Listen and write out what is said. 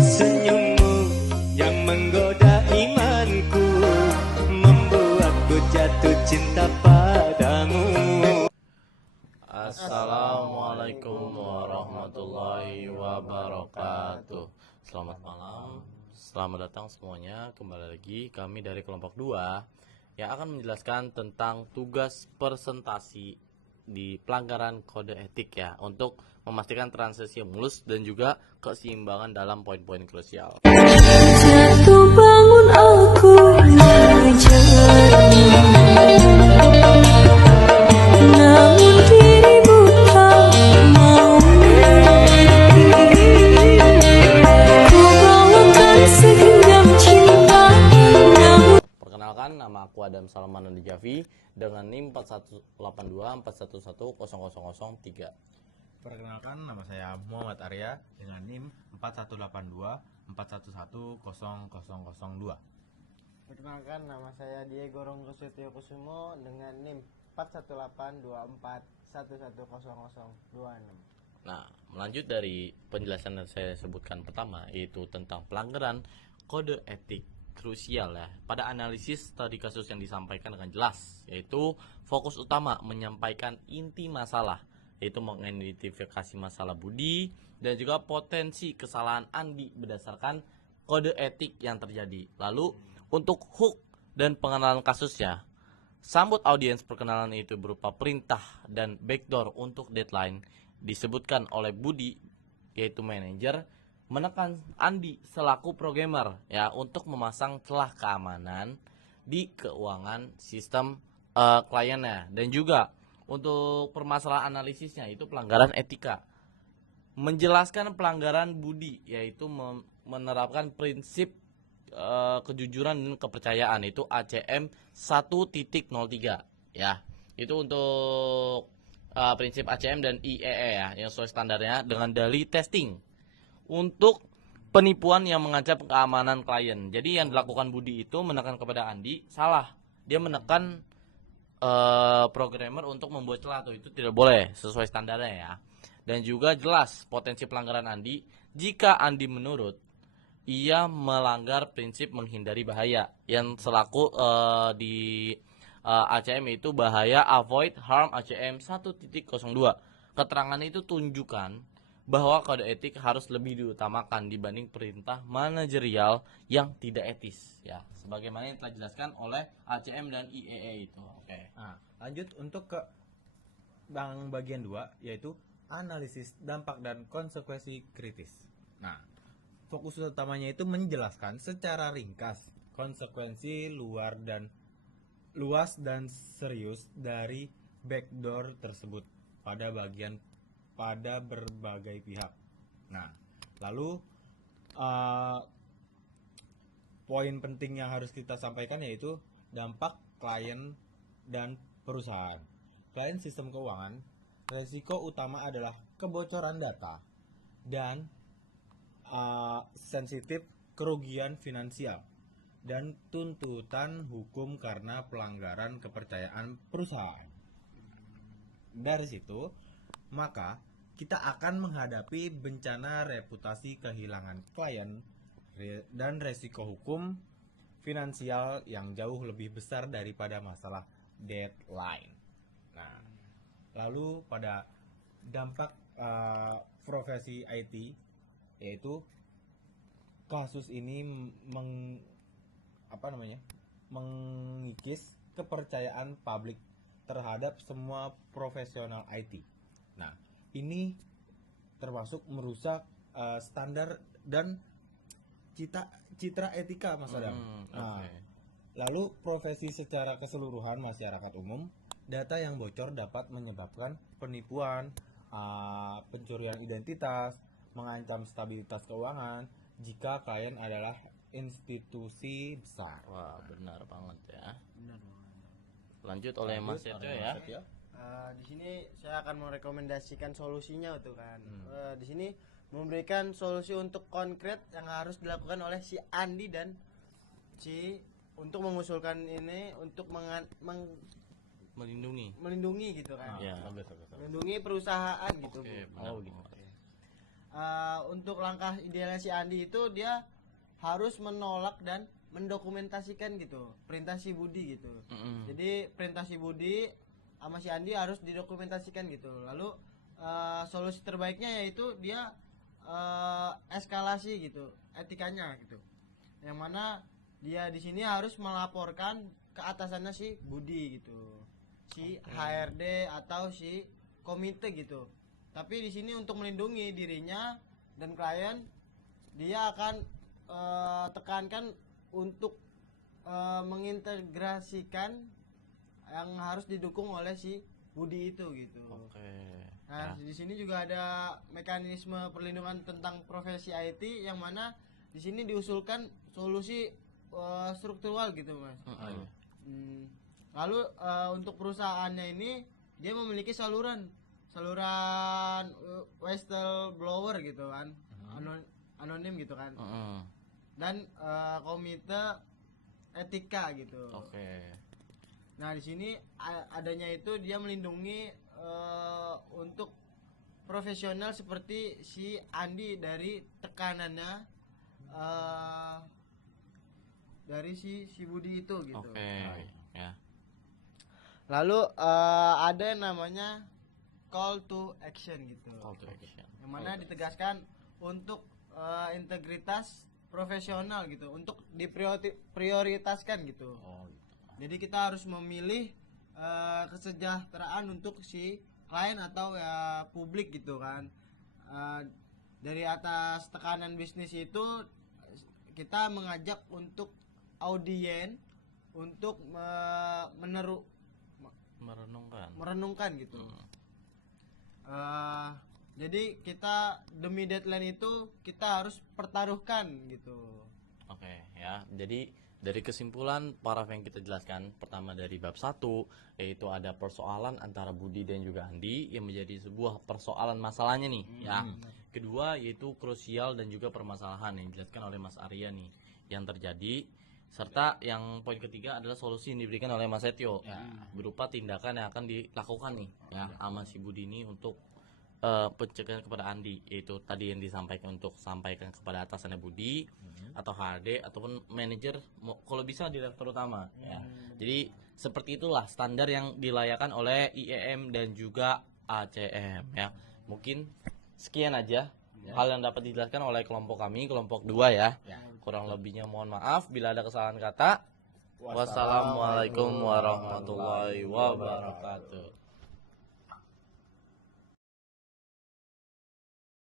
Senyummu yang menggoda imanku, membuatku jatuh cinta padamu. Assalamualaikum warahmatullahi wabarakatuh. Selamat malam, selamat datang semuanya. Kembali lagi kami dari kelompok 2 yang akan menjelaskan tentang tugas presentasi di pelanggaran kode etik ya, untuk memastikan transisi yang mulus dan juga keseimbangan dalam poin-poin krusial. Jatuh bangun aku mengejarmu, namun dirimu tak mau mengerti. Ku bawakan segenggam cinta, namun Perkenalkan, nama aku Adam Salman Javi dengan NIM 4182411003. Perkenalkan, nama saya Muhammad Arya dengan NIM 4182411002. Perkenalkan, nama saya Diego Ronggo Setio Kusumo dengan NIM 41824110026. Nah, melanjut dari penjelasan yang saya sebutkan pertama, yaitu tentang pelanggaran kode etik krusial ya. Pada analisis tadi kasus yang disampaikan dengan jelas, yaitu fokus utama menyampaikan inti masalah, yaitu mengidentifikasi masalah Budi dan juga potensi kesalahan Andi berdasarkan kode etik yang terjadi. Lalu untuk hook dan pengenalan kasusnya, sambut audiens perkenalan itu berupa perintah dan backdoor untuk deadline disebutkan oleh Budi, yaitu manajer, menekan Andi selaku programmer ya untuk memasang celah keamanan di keuangan sistem kliennya. Dan juga untuk permasalahan analisisnya itu pelanggaran etika, menjelaskan pelanggaran Budi, yaitu menerapkan prinsip kejujuran dan kepercayaan, itu ACM 1.03 ya. Itu untuk prinsip ACM dan IEE ya, yang sesuai standarnya dengan dalih testing untuk penipuan yang mengancam keamanan klien. Jadi yang dilakukan Budi itu menekan kepada Andi salah, dia menekan programmer untuk membuat celah, atau itu tidak boleh sesuai standarnya ya. Dan juga jelas potensi pelanggaran Andi jika Andi menurut ia melanggar prinsip menghindari bahaya yang selaku di ACM itu bahaya avoid harm ACM 1.02. Keterangan itu tunjukkan bahwa kode etik harus lebih diutamakan dibanding perintah manajerial yang tidak etis ya, sebagaimana yang telah dijelaskan oleh ACM dan IEE itu. Oke. Nah, lanjut untuk ke bagian 2, yaitu analisis dampak dan konsekuensi kritis. Nah, fokus utamanya itu menjelaskan secara ringkas konsekuensi luas dan serius dari backdoor tersebut pada berbagai pihak. Nah, lalu poin penting yang harus kita sampaikan yaitu dampak klien dan perusahaan. Klien sistem keuangan, resiko utama adalah kebocoran data dan sensitif kerugian finansial dan tuntutan hukum karena pelanggaran kepercayaan perusahaan. Dari situ, maka kita akan menghadapi bencana reputasi kehilangan klien dan resiko hukum finansial yang jauh lebih besar daripada masalah deadline. Nah, lalu pada dampak profesi IT, yaitu kasus ini mengikis kepercayaan publik terhadap semua profesional IT. Nah, ini termasuk merusak standar dan citra etika Mas Adam. Nah, lalu profesi secara keseluruhan masyarakat umum, data yang bocor dapat menyebabkan penipuan, pencurian identitas, mengancam stabilitas keuangan jika klien adalah institusi besar. Wah, benar banget ya. Lanjut oleh Mas Setio ya. Di sini saya akan merekomendasikan solusinya tuh kan. Di sini memberikan solusi untuk konkret yang harus dilakukan oleh si Andi dan si untuk mengusulkan ini untuk melindungi gitu kan. ya. Melindungi perusahaan gitu. Oke, Bu. benar. gitu. untuk langkah idealnya si Andi itu dia harus menolak dan mendokumentasikan gitu perintah si Budi gitu. Jadi perintah si Budi sama si Andi harus didokumentasikan gitu. Lalu solusi terbaiknya yaitu dia eskalasi gitu etikanya gitu. Yang mana dia di sini harus melaporkan ke atasannya si Budi gitu. Si HRD atau si komite gitu. Tapi di sini untuk melindungi dirinya dan klien dia akan tekankan untuk mengintegrasikan yang harus didukung oleh si Budi itu gitu. Nah, di sini juga ada mekanisme perlindungan tentang profesi IT yang mana di sini diusulkan solusi struktural gitu, Mas. Lalu untuk perusahaannya ini dia memiliki saluran whistleblower gitu kan. Anonim gitu kan. Dan komite etika gitu. Nah, di sini adanya itu dia melindungi untuk profesional seperti si Andi dari tekanannya dari si Budi itu gitu. Ya. Lalu ada yang namanya call to action gitu. Yang mana ditegaskan untuk integritas profesional gitu, untuk diprioritaskan gitu. Jadi kita harus memilih kesejahteraan untuk si klien atau ya publik gitu kan. Dari atas tekanan bisnis itu kita mengajak untuk audien untuk merenungkan gitu. Jadi kita demi deadline itu kita harus pertaruhkan gitu. Ya. Jadi dari kesimpulan paragraf yang kita jelaskan, pertama dari bab 1 yaitu ada persoalan antara Budi dan juga Andi yang menjadi sebuah persoalan masalahnya nih ya. Kedua yaitu krusial dan juga permasalahan yang dijelaskan oleh Mas Arya nih yang terjadi, serta yang poin ketiga adalah solusi yang diberikan oleh Mas Setio berupa tindakan yang akan dilakukan nih ya sama si Budi ini untuk pencegahan kepada Andi, yaitu tadi yang disampaikan untuk sampaikan kepada atasannya Budi atau HRD ataupun manajer, kalau bisa direktur utama ya. Jadi seperti itulah standar yang dilayakan oleh IEM dan juga ACM ya. Mungkin sekian aja hal yang dapat dijelaskan oleh kelompok kami, kelompok 2 ya. Kurang lebihnya mohon maaf bila ada kesalahan kata. Wassalamualaikum warahmatullahi wabarakatuh.